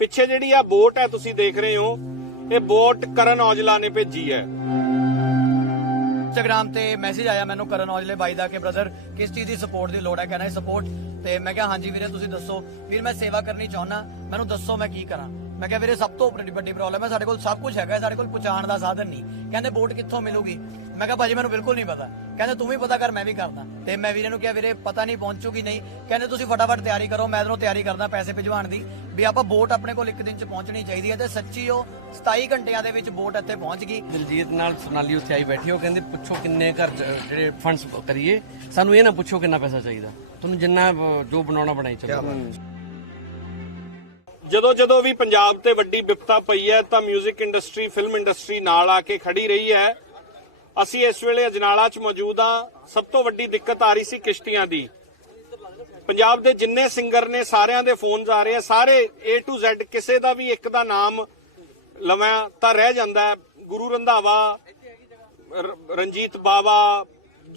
ਪਿੱਛੇ ਜਿਹੜੀ ਆ ਬੋਟ ਹੈ ਤੁਸੀਂ ਦੇਖ ਰਹੇ ਹੋ ਇਹ ਬੋਟ ਕਰਨ ਔਜਲਾ ਨੇ ਭੇਜੀ ਹੈ ਇੰਸਟਾਗ੍ਰam ਤੇ ਮੈਸੇਜ ਆਇਆ ਮੈਨੂੰ ਕਰਨ ਔਜਲੇ ਬਾਈ ਦਾ ਕਿ ਬ੍ਰਦਰ ਕਿਸ ਚੀਜ਼ ਦੀ ਸਪੋਰਟ ਦੀ ਲੋੜ ਹੈ ਕਹਿੰਦਾ ਸਪੋਰਟ ਤੇ ਮੈਂ ਕਿਹਾ ਹਾਂਜੀ ਵੀਰੇ ਤੁਸੀਂ ਦੱਸੋ ਵੀਰ ਮੈਂ ਸੇਵਾ ਕਰਨੀ ਚਾਹੁੰਨਾ ਮੈਨੂੰ ਦੱਸੋ ਮੈਂ ਕੀ ਕਰਾਂ ਮੈਂ ਕਿਹਾ ਵੀਰੇ ਸਭ ਤੋਂ ਵੱਡੀ ਪ੍ਰੋਬਲਮ ਹੈ ਸਾਡੇ ਕੋਲ ਸਭ ਕੁਝ ਹੈਗਾ ਸਾਡੇ ਕੋਲ ਪਹੁੰਚਾਣ ਦਾ ਸਾਧਨ ਨਹੀਂ ਕਹਿੰਦੇ ਬੋਟ ਕਿੱਥੋਂ ਮਿਲੂਗੀ ਮੈਂ ਕਿਹਾ ਭਾਜੀ ਮੈਨੂੰ ਬਿਲਕੁਲ ਨਹੀਂ ਪਤਾ ਕਹਿੰਦੇ ਤੂੰ ਵੀ ਪਤਾ ਕਰ ਮੈਂ ਵੀ ਕਰਦਾ ਤੇ ਮੈਂ ਵੀਰੇ ਨੂੰ ਕਿਹਾ ਵੀਰੇ ਪਤਾ ਨਹੀਂ ਪਹੁੰਚੂਗੀ ਨਹੀਂ ਕਹਿੰਦੇ ਤੁਸੀਂ ਫਟਾਫਟ ਤਿਆਰੀ ਕਰੋ ਮੈਂ ਇਹਨੂੰ ਤਿਆਰੀ ਕਰਦਾ ਪੈਸੇ ਭਿਜਵਾਣ ਦੀ ਵੀ ਆਪਾਂ ਬੋਟ ਆਪਣੇ ਕੋਲ ਇੱਕ ਦਿਨ ਚ ਪਹੁੰਚਣੀ ਚਾਹੀਦੀ ਹੈ ਤੇ ਸੱਚੀ ਉਹ 27 ਘੰਟਿਆਂ ਦੇ ਵਿੱਚ ਬੋਟ ਇੱਥੇ ਪਹੁੰਚ ਗਈ ਦਿਲਜੀਤ ਨਾਲ ਸੁਨਾਲੀ ਉੱਥੇ ਆਈ ਬੈਠੀ ਉਹ ਕਹਿੰਦੇ ਪੁੱਛੋ ਕਿੰਨੇ ਘਰ ਜਿਹੜੇ ਫੰਡਸ ਕਰੀਏ ਸਾਨੂੰ ਇਹ ਨਾ ਪੁੱਛੋ ਕਿੰਨਾ ਪੈਸਾ ਚਾਹੀਦਾ ਤੁਹਾਨੂੰ ਜਿੰਨਾ ਜੋ ਬਣਾਉਣਾ ਬਣਾਈ ਚਾਹੀਦਾ ਜਦੋਂ ਜਦੋਂ ਵੀ ਪੰਜਾਬ ਤੇ ਵੱਡੀ ਵਿਪਤਾ ਪਈ ਹੈ ਤਾਂ 뮤직 ਇੰਡਸਟਰੀ ਫਿਲਮ ਇੰਡਸਟਰੀ ਨਾਲ ਆ ਕੇ ਖੜੀ ਰਹੀ ਹੈ ਅਸੀਂ ਇਸ ਵੇਲੇ ਅਜਨਾਲਾ 'ਚ ਮੌਜੂਦ ਆ ਸਭ ਤੋਂ ਵੱਡੀ ਦਿੱਕਤ ਆ ਰਹੀ ਸੀ ਕਿਸ਼ਤੀਆਂ ਦੀ ਪੰਜਾਬ ਦੇ ਜਿੰਨੇ ਸਿੰਗਰ ਨੇ ਸਾਰਿਆਂ ਦੇ ਫੋਨ ਆ ਰਹੇ ਆ ਸਾਰੇ A to Z ਕਿਸੇ ਦਾ ਵੀ ਇੱਕ ਦਾ ਨਾਮ ਲਵਾਂ ਤਾਂ ਰਹਿ ਜਾਂਦਾ ਹੈ ਗੁਰੂ ਰੰਧਾਵਾ ਰਣਜੀਤ ਬਾਵਾ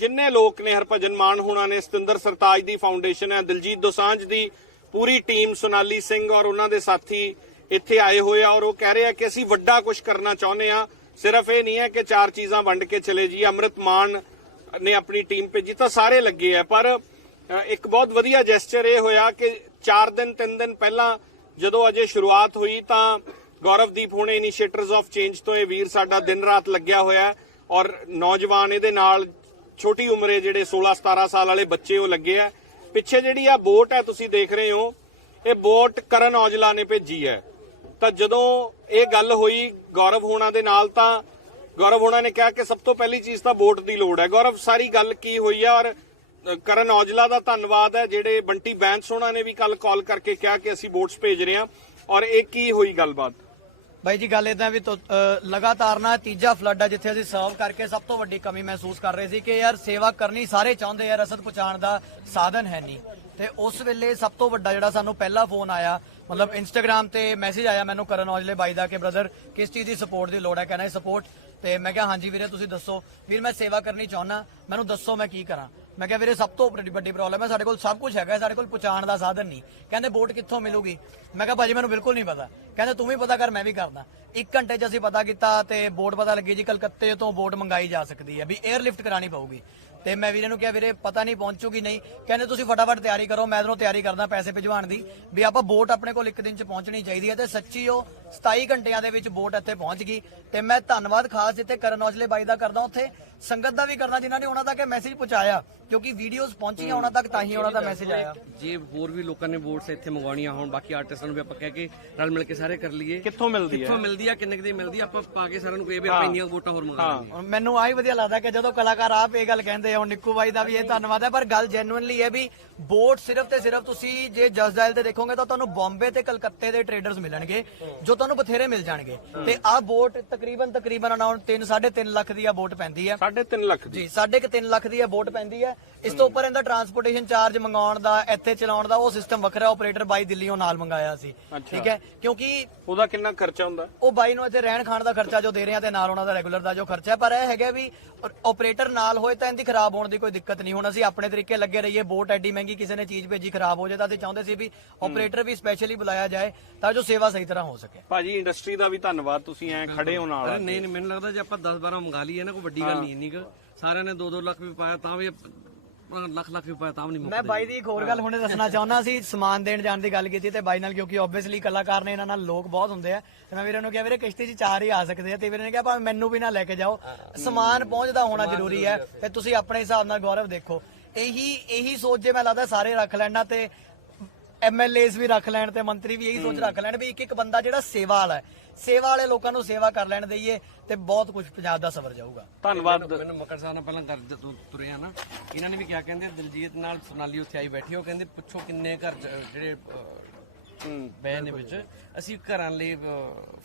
ਜਿੰਨੇ ਲੋਕ ਨੇ ਹਰਭਜਨ ਮਾਨ ਹੋਣਾ ਨੇ ਸਤਿੰਦਰ ਸਰਤਾਜ ਦੀ ਫਾਊਂਡੇਸ਼ਨ ਹੈ ਦਿਲਜੀਤ ਦੋਸਾਂਝ ਦੀ ਪੂਰੀ ਟੀਮ ਸੁਨਾਲੀ ਸਿੰਘ ਔਰ ਉਹਨਾਂ ਦੇ ਸਾਥੀ ਇੱਥੇ ਆਏ ਹੋਏ ਆ ਔਰ ਉਹ ਕਹਿ ਰਹੇ ਆ ਕਿ ਅਸੀਂ ਵੱਡਾ ਕੁਝ ਕਰਨਾ ਚਾਹੁੰਦੇ ਆ ਸਿਰਫ ਇਹ ਨਹੀਂ ਹੈ ਕਿ ਚਾਰ ਚੀਜ਼ਾਂ ਵੰਡ ਕੇ ਚਲੇ ਜੀ ਅਮਰਿਤ ਮਾਨ ਨੇ ਆਪਣੀ ਟੀਮ ਭੇਜੀ ਤਾਂ ਸਾਰੇ ਲੱਗੇ ਆ ਪਰ ਇੱਕ ਬਹੁਤ ਵਧੀਆ ਜੈਸਚਰ ਇਹ ਹੋਇਆ ਕਿ 4 ਦਿਨ 3 ਦਿਨ ਪਹਿਲਾਂ ਜਦੋਂ ਅਜੇ ਸ਼ੁਰੂਆਤ ਹੋਈ ਤਾਂ ਗੌਰਵਦੀਪ ਹੁਣੇ ਇਨੀਸ਼ੀਏਟਰਸ ਆਫ ਚੇਂਜ ਤੋਂ ਇਹ ਵੀਰ ਸਾਡਾ ਦਿਨ ਰਾਤ ਲੱਗਿਆ ਹੋਇਆ ਔਰ ਨੌਜਵਾਨ ਇਹਦੇ ਨਾਲ ਛੋਟੀ ਉਮਰੇ ਜਿਹੜੇ 16 17 ਸਾਲ ਵਾਲੇ ਬੱਚੇ ਉਹ ਲੱਗੇ ਆ ਪਿੱਛੇ ਜਿਹੜੀ ਆ ਵੋਟ ਹੈ ਤੁਸੀਂ ਦੇਖ ਰਹੇ ਹੋ ਇਹ ਵੋਟ ਕਰਨ ਔਜਲਾ ਨੇ ਭੇਜੀ ਹੈ ਤਾਂ ਜਦੋਂ ਇਹ ਗੱਲ ਹੋਈ ਗੌਰਵ ਹੋਣਾ ਦੇ ਨਾਲ ਤਾਂ ਗੌਰਵ ਹੋਣਾ ਨੇ ਕਿਹਾ ਕਿ ਸਭ ਤੋਂ ਪਹਿਲੀ ਚੀਜ਼ ਤਾਂ ਵੋਟ ਦੀ ਲੋੜ ਹੈ ਗੌਰਵ ਸਾਰੀ ਗੱਲ ਕੀ ਹੋਈ ਹੈ ਔਰ ਕਰਨ ਔਜਲਾ ਦਾ ਧੰਨਵਾਦ ਹੈ ਜਿਹੜੇ ਬੰਟੀ ਬੈਂਸ ਹੋਣਾ ਨੇ ਵੀ ਕੱਲ ਕਾਲ ਕਰਕੇ ਕਿਹਾ ਕਿ ਅਸੀਂ ਵੋਟਸ ਭੇਜ ਰਹੇ ਹਾਂ ਔਰ ਇਹ ਕੀ ਹੋਈ ਗੱਲਬਾਤ ਬਾਈ ਜੀ ਗੱਲ ਇਦਾਂ ਵੀ ਲਗਾਤਾਰ ਨਾ ਤੀਜਾ ਫਲੱਡ ਆ ਜਿੱਥੇ ਅਸੀਂ ਸਰਵ ਕਰਕੇ ਸਭ ਤੋਂ ਵੱਡੀ ਕਮੀ ਮਹਿਸੂਸ ਕਰ ਰਹੇ ਸੀ ਕਿ ਯਾਰ ਸੇਵਾ ਕਰਨੀ ਸਾਰੇ ਚਾਹੁੰਦੇ ਆ ਰਸਦ ਪਹੁੰਚਾਉਣ ਦਾ ਸਾਧਨ ਹੈ ਨਹੀਂ ਤੇ ਉਸ ਵੇਲੇ ਸਭ ਤੋਂ ਵੱਡਾ ਜਿਹੜਾ ਸਾਨੂੰ ਪਹਿਲਾ ਫੋਨ ਆਇਆ ਮਤਲਬ ਇੰਸਟਾਗ੍ਰam ਤੇ ਮੈਸੇਜ ਆਇਆ ਮੈਨੂੰ ਕਰਨ ਔਜਲੇ ਬਾਈ ਦਾ ਕਿ ਬ੍ਰਦਰ ਕਿਸ ਚੀਜ਼ ਦੀ ਸਪੋਰਟ ਦੀ ਲੋੜ ਹੈ ਕਹਿੰਦਾ ਸਪੋਰਟ ਤੇ ਮੈਂ ਕਿਹਾ ਹਾਂਜੀ ਵੀਰੇ ਤੁਸੀਂ ਦੱਸੋ ਵੀਰ ਮੈਂ ਸੇਵਾ ਕਰਨੀ ਚਾਹੁੰਨਾ ਮੈਨੂੰ ਦੱਸੋ ਮੈਂ ਕੀ ਕਰਾਂ ਮੈਂ ਕਿਹਾ ਵੀਰੇ ਸਭ ਤੋਂ ਵੱਡੀ ਵੱਡੀ ਪ੍ਰੋਬਲਮ ਹੈ ਸਾਡੇ ਕੋਲ ਸਭ ਕੁਝ ਹੈਗਾ ਸਾਡੇ ਕੋਲ ਪਹੁੰਚਾਣ ਦਾ ਸਾਧਨ ਨਹੀਂ ਕਹਿੰਦੇ ਵੋਟ ਕਿੱਥੋਂ ਮਿਲੂਗੀ ਮੈਂ ਕਿਹਾ ਭਾਜੀ ਮੈਨੂੰ ਬਿਲਕੁਲ ਨਹੀਂ ਪਤਾ ਕਹਿੰਦੇ ਤੂੰ ਵੀ ਪਤਾ ਕਰ ਮੈਂ ਵੀ ਕਰਦਾ 1 ਘੰਟੇ 'ਚ ਅਸੀਂ ਪਤਾ ਕੀਤਾ ਤੇ ਵੋਟ ਪਤਾ ਲੱਗੀ ਜੀ ਕਲਕੱਤੇ ਤੋਂ ਵੋਟ ਮੰਗਾਈ ਜਾ ਸਕਦੀ ਹੈ ਵੀ 에ਅਰ ਲਿਫਟ ਕਰਾਣੀ ਪਊਗੀ ਤੇ ਮੈਂ ਵੀਰੇ ਨੂੰ ਕਿਹਾ ਵੀਰੇ ਪਤਾ ਨਹੀਂ ਪਹੁੰਚੂਗੀ ਨਹੀਂ ਕਹਿੰਦੇ ਤੁਸੀਂ ਫਟਾਫਟ ਤਿਆਰੀ ਕਰੋ ਮੈਂ ਇਧਰੋਂ ਤਿਆਰੀ ਕਰਦਾ ਪੈਸੇ ਭਿਜਵਾਉਣ ਦੀ ਵੀ ਆਪਾਂ ਬੋਟ ਆਪਣੇ ਕੋਲ ਇੱਕ ਦਿਨ ਚ ਪਹੁੰਚਣੀ ਚਾਹੀਦੀ ਹੈ ਤੇ ਸੱਚੀ ਉਹ 27 ਘੰਟਿਆਂ ਦੇ ਵਿੱਚ ਬੋਟ ਇੱਥੇ ਪਹੁੰਚ ਗਈ ਤੇ ਮੈਂ ਧੰਨਵਾਦ ਖਾਸ ਜਿੱਤੇ ਕਰਨ ਔਜਲੇ ਬਾਈ ਦਾ ਕਰਦਾ ਉੱਥੇ ਸੰਗਤ ਦਾ ਵੀ ਕਰਨਾ ਜਿਨ੍ਹਾਂ ਨੇ ਉਹਨਾਂ ਤੱਕ ਇਹ ਮੈਸੇਜ ਪਹੁੰਚਾਇਆ ਕਿਉਂਕਿ ਵੀਡੀਓਜ਼ ਪਹੁੰਚੀਆਂ ਉਹਨਾਂ ਤੱਕ ਤਾਂ ਹੀ ਉਹਨਾਂ ਦਾ ਮੈਸੇਜ ਆਇਆ ਜੇ ਹੋਰ ਵੀ ਲੋਕਾਂ ਨੇ ਵੋਟਸ ਇੱਥੇ ਮੰਗਵਾਉਣੀਆਂ ਹੋਣ ਬਾਕੀ ਆਰਟਿਸਟਾਂ ਨੂੰ ਵੀ ਆਪਾਂ ਕਹਿ ਕੇ ਰਲ ਮਿਲ ਕੇ ਸਾਰੇ ਕਰ ਲਈਏ ਕਿੱਥੋਂ ਮਿਲਦੀ ਹੈ ਕਿੱਥੋਂ ਮਿਲਦੀ ਹੈ ਕਿੰਨੇ ਦੀ ਮਿਲਦੀ ਆਪਾਂ ਪਾ ਕੇ ਸਾਰਿਆਂ ਨੂੰ ਕਹੇ ਵੀ ਆਪਾਂ ਇੰਨੀਆਂ ਬੋਟਾਂ ਹੋਰ ਮੰਗਵਾਉਣੀਆਂ ਮੈਨੂੰ ਆਹੀ ਵਧੀਆ ਲੱਗਦਾ ਕਿ ਜਦੋਂ ਕਲਾਕਾਰ ਆਪ ਇਹ ਗੱਲ ਕਹਿੰਦੇ ਤੇ ਹੁਣ ਨਿੱਕੂ ਬਾਈ ਦਾ ਵੀ ਇਹ ਧੰਨਵਾਦ ਹੈ ਪਰ ਗੱਲ ਜੈਨੂਇਨਲੀ ਹੈ ਵੀ ਬੋਟ ਸਿਰਫ ਤੇ ਸਿਰਫ ਤੁਸੀਂ ਜੇ ਜਸਦਾਇਲ ਤੇ ਦੇਖੋਗੇ ਤਾਂ ਤੁਹਾਨੂੰ ਬੰਬੇ ਤੇ ਕਲਕੱਤੇ ਦੇ ਟ੍ਰੇਡਰਸ ਮਿਲਣਗੇ ਜੋ ਤੁਹਾਨੂੰ ਬਥੇਰੇ ਮਿਲ ਜਾਣਗੇ ਤੇ ਆਹ ਬੋਟ ਤਕਰੀਬਨ ਤਕਰੀਬਨ ਅਨਾਉਂਡ 3 3.5 ਲੱਖ ਦੀ ਆ ਬੋਟ ਪੈਂਦੀ ਹੈ 3.5 ਲੱਖ ਦੀ ਜੀ 3.5 ਲੱਖ ਦੀ ਆ ਬੋਟ ਪੈਂਦੀ ਹੈ ਇਸ ਤੋਂ ਉੱਪਰ ਇਹਦਾ ਟਰਾਂਸਪੋਰਟੇਸ਼ਨ ਚਾਰਜ ਮੰਗਾਉਣ ਦਾ ਇੱਥੇ ਚਲਾਉਣ ਦਾ ਉਹ ਸਿਸਟਮ ਵੱਖਰਾ ਆਪਰੇਟਰ ਬਾਈ ਦਿੱਲੀੋਂ ਨਾਲ ਮੰਗਾਇਆ ਸੀ ਠੀਕ ਹੈ ਕਿਉਂਕਿ ਉਹਦਾ ਕਿੰਨਾ ਖਰਚਾ ਹੁੰਦਾ ਉਹ ਬਾਈ ਨੂੰ ਇੱਥੇ ਰਹਿਣ ਖਾਣ ਦਾ ਖਰਚਾ ਜੋ ਦੇ ਰਹੇ ਆ ਤੇ ਨਾਲ ਉਹਨਾਂ ਦਾ ਰੈਗੂਲਰ ਦਾ ਜੋ ਖਰਚਾ ਪਰ ਇਹ ਹੈਗਾ ਵੀ ਆਪਰੇਟਰ ਨਾਲ ਹੋਏ ਤਾਂ ਇਹਦੀ ਖਰਾਬ ਖਰਾਬ ਹੋਣ ਦੀ ਕੋਈ ਦਿੱਕਤ ਨਹੀਂ ਹੁਣ ਅਸੀਂ ਆਪਣੇ ਤਰੀਕੇ ਲੱਗੇ ਰਹੀਏ ਬੋਟ ਐਡੀ ਮਹਿੰਗੀ ਕਿਸੇ ਨੇ ਚੀਜ਼ ਭੇਜੀ ਖਰਾਬ ਹੋ ਜਾਏ ਤਾਂ ਅਸੀਂ ਚਾਹੁੰਦੇ ਸੀ ਵੀ ਆਪਰੇਟਰ ਵੀ ਸਪੈਸ਼ਲੀ ਬੁਲਾਇਆ ਜਾਏ ਤਾਂ ਜੋ ਸੇਵਾ ਸਹੀ ਤਰ੍ਹਾਂ ਹੋ ਸਕੇ ਭਾਜੀ ਇੰਡਸਟਰੀ ਦਾ ਵੀ ਧੰਨਵਾਦ ਤੁਸੀਂ ਐ ਖੜੇ ਹੋਣ ਵਾਲਾ ਨਹੀਂ ਨਹੀਂ ਮੈਨੂੰ ਲੱਗਦਾ ਜੇ ਆਪਾਂ 10 12 ਮੰਗਾ ਲਈਏ ਨਾ ਕੋਈ ਵੱਡੀ ਗੱਲ ਨਹੀਂ ਇੰਨੀ ਕੁ ਸਾਰਿਆਂ ਨੇ 2-2 ਲੱਖ ਵੀ ਪਾਇਆ ਤਾਂ ਵੀ ਲੱਖ ਲੱਖ ਰੁਪਏ ਤਾਂ ਵੀ ਨਹੀਂ ਮੈਂ ਬਾਈ ਦੀ ਇੱਕ ਹੋਰ ਗੱਲ ਹੁਣੇ ਦੱਸਣਾ ਚਾਹੁੰਦਾ ਸੀ ਸਮਾਨ ਦੇਣ ਜਾਣ ਦੀ ਗੱਲ ਕੀਤੀ ਤੇ ਬਾਈ ਨਾਲ ਕਿਉਂਕਿ ਆਬਵੀਅਸਲੀ ਕਲਾਕਾਰ ਨੇ ਇਹਨਾਂ ਨਾਲ ਲੋਕ ਬਹੁਤ ਹੁੰਦੇ ਆ ਤੇ ਮੈਂ ਵੀਰਾਂ ਨੂੰ ਕਿਹਾ ਵੀਰੇ ਕਿਸ਼ਤੀ 'ਚ ਚਾਰ ਹੀ ਆ ਸਕਦੇ ਆ ਤੇ ਵੀਰੇ ਨੇ ਕਿਹਾ ਭਾਵੇਂ ਮੈਨੂੰ ਵੀ ਨਾ ਲੈ ਕੇ ਜਾਓ ਸਮਾਨ ਪਹੁੰਚਦਾ ਹੋਣਾ ਜ਼ਰੂਰੀ ਹੈ ਤੇ ਤੁਸੀਂ ਆਪਣੇ ਹਿਸਾਬ ਨਾਲ ਗੌਰਵ ਦੇਖੋ ਇਹੀ ਇਹੀ ਸੋਚ ਜੇ ਮੈਂ ਲੱਗਦਾ ਸਾਰੇ ਰੱਖ ਲੈਣਾ ਤੇ ਐਮਐਲਏਸ ਵੀ ਰੱਖ ਲੈਣ ਤੇ ਮੰਤਰੀ ਵੀ ਇਹੀ ਸੋਚ ਰੱਖ ਲੈਣ ਵੀ ਇੱਕ ਇੱਕ ਬੰਦਾ ਜਿਹੜਾ ਸੇਵਾ ਵਾਲਾ ਹੈ ਸੇਵਾ ਵਾਲੇ ਲੋਕਾਂ ਨੂੰ ਸੇਵਾ ਕਰ ਲੈਣ ਦਈਏ ਤੇ ਬਹੁਤ ਕੁਝ ਪੰਜਾਬ ਦਾ ਸਬਰ ਜਾਊਗਾ ਧੰਨਵਾਦ ਮੈਨੂੰ ਮੱਕੜ ਸਾਹਿਬ ਨਾਲ ਪਹਿਲਾਂ ਗੱਲ ਜਦੋਂ ਤੁਰੇ ਆ ਨਾ ਇਹਨਾਂ ਨੇ ਵੀ ਕਿਹਾ ਕਹਿੰਦੇ ਦਿਲਜੀਤ ਨਾਲ ਸੋਨਾਲੀ ਉੱਥੇ ਆਈ ਬੈਠੀ ਉਹ ਕਹਿੰਦੇ ਪੁੱਛੋ ਕਿੰਨੇ ਘਰ ਜਿਹੜੇ ਬੈਨ ਵਿੱਚ ਅਸੀਂ ਘਰਾਂ ਲਈ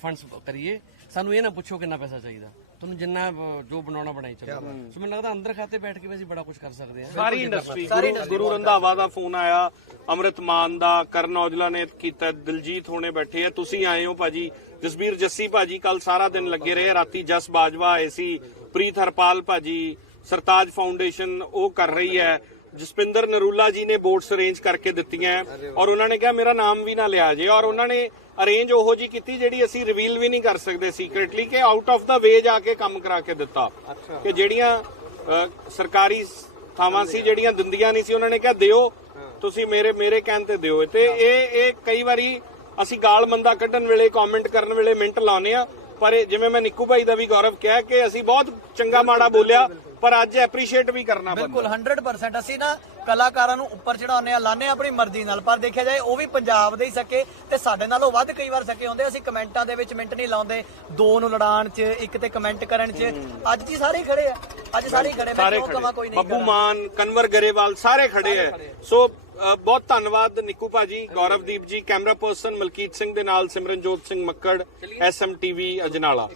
ਫੰਡਸ ਕਰੀਏ ਸਾਨੂੰ ਇਹ ਨਾ ਪੁੱਛੋ ਕਿੰਨਾ ਪੈਸਾ ਚਾਹੀਦਾ ਤੁਹਾਨੂੰ ਜਿੰਨਾ ਜੋ ਬਣਾਉਣਾ ਬਣਾਈ ਚੱਲੋ ਸੋ ਮੈਨੂੰ ਲੱਗਦਾ ਅੰਦਰ ਖਾਤੇ ਬੈਠ ਕੇ ਵੀ ਅਸੀਂ ਬੜਾ ਕੁਝ ਕਰ ਸਕਦੇ ਹਾਂ ਸਾਰੀ ਇੰਡਸਟਰੀ ਸਾਰੀ ਗੁਰੂ ਰੰਧਾਵਾ ਦਾ ਫੋਨ ਆਇਆ ਅਮਰਿਤ ਮਾਨ ਦਾ ਕਰਨ ਔਜਲਾ ਨੇ ਕੀਤਾ ਦਿਲਜੀਤ ਹੋਣੇ ਬੈਠੇ ਆ ਤੁਸੀਂ ਆਏ ਹੋ ਭਾਜੀ ਜਸਬੀਰ ਜੱਸੀ ਭਾਜੀ ਕੱਲ ਸਾਰਾ ਦਿਨ ਲੱਗੇ ਰਹੇ ਰਾਤੀ ਜਸ ਬਾਜਵਾ ਆਏ ਸੀ ਪ੍ਰੀਤ ਹਰਪਾਲ ਭਾਜੀ ਸਰਤਾਜ ਫਾਊਂਡੇਸ਼ਨ ਉਹ ਕਰ ਰਹੀ ਹੈ ਜਸਪਿੰਦਰ ਨਰੂਲਾ ਜੀ ਨੇ ਬੋਟਸ ਅਰੇਂਜ ਕਰਕੇ ਦਿੱਤੀਆਂ ਔਰ ਉਹਨਾਂ ਨੇ ਕਿਹਾ ਮੇਰਾ ਨਾਮ ਵੀ ਨਾ ਲਿਆ ਜੇ ਔਰ ਉਹਨਾਂ ਨੇ ਅਰੇਂਜ ਉਹੋ ਜੀ ਕੀਤੀ ਜਿਹੜੀ ਅਸੀਂ ਰਿਵੀਲ ਵੀ ਨਹੀਂ ਕਰ ਸਕਦੇ ਸੀਕ੍ਰੀਟਲੀ ਕਿ ਆਊਟ ਆਫ ਦਾ ਵੇ ਜਾ ਕੇ ਕੰਮ ਕਰਾ ਕੇ ਦਿੱਤਾ ਕਿ ਜਿਹੜੀਆਂ ਸਰਕਾਰੀ ਥਾਵਾਂ ਸੀ ਜਿਹੜੀਆਂ ਦਿੰਦੀਆਂ ਨਹੀਂ ਸੀ ਉਹਨਾਂ ਨੇ ਕਿਹਾ ਦਿਓ ਤੁਸੀਂ ਮੇਰੇ ਮੇਰੇ ਕਹਿਣ ਤੇ ਦਿਓ ਤੇ ਇਹ ਇਹ ਕਈ ਵਾਰੀ ਅਸੀਂ ਗਾਲ ਮੰਦਾ ਕੱਢਣ ਵੇਲੇ ਕਮੈਂਟ ਕਰਨ ਵੇਲੇ ਮਿੰਟ ਲਾਉਨੇ ਆ ਪਰ ਜਿਵੇਂ ਮੈਂ ਨਿੱਕੂ ਭਾਈ ਦਾ ਵੀ ਗੌਰਵ ਕਿਹਾ ਕਿ ਅਸੀਂ ਬਹੁਤ ਚੰਗਾ ਮਾੜਾ ਬੋਲਿਆ ਪਰ ਅੱਜ ਐਪਰੀਸ਼ੀਏਟ ਵੀ ਕਰਨਾ ਬਿਲਕੁਲ 100% ਅਸੀਂ ਨਾ ਕਲਾਕਾਰਾਂ ਨੂੰ ਉੱਪਰ ਚੜਾਉਂਦੇ ਆ ਲਾਣੇ ਆਪਣੀ ਮਰਜ਼ੀ ਨਾਲ ਪਰ ਦੇਖਿਆ ਜਾਏ ਉਹ ਵੀ ਪੰਜਾਬ ਦੇ ਹੀ ਸਕੇ ਤੇ ਸਾਡੇ ਨਾਲੋਂ ਵੱਧ ਕਈ ਵਾਰ ਸਕੇ ਹੁੰਦੇ ਅਸੀਂ ਕਮੈਂਟਾਂ ਦੇ ਵਿੱਚ ਮਿੰਟ ਨਹੀਂ ਲਾਉਂਦੇ ਦੋ ਨੂੰ ਲੜਾਣ 'ਚ ਇੱਕ ਤੇ ਕਮੈਂਟ ਕਰਨ 'ਚ ਅੱਜ ਜੀ ਸਾਰੇ ਖੜੇ ਆ ਅੱਜ ਸਾਰੇ ਖੜੇ ਮੈਂ ਕਿਉਂ ਕਹਾਂ ਕੋਈ ਨਹੀਂ ਬੱਬੂ ਮਾਨ ਕਨਵਰ ਗਰੇਵਾਲ ਸਾਰੇ ਖੜੇ ਆ ਸੋ ਬਹੁਤ ਧੰਨਵਾਦ ਨਿੱਕੂ ਭਾਜੀ ਗੌਰਵਦੀਪ ਜੀ ਕੈਮਰਾ ਪਰਸਨ ਮਲਕੀਤ ਸਿੰਘ ਦੇ ਨਾਲ ਸਿਮਰਨਜੋਤ ਸਿੰਘ ਮੱਕੜ ਐਸਐਮਟੀਵੀ ਟੀਵੀ ਅਜਨਾਲਾ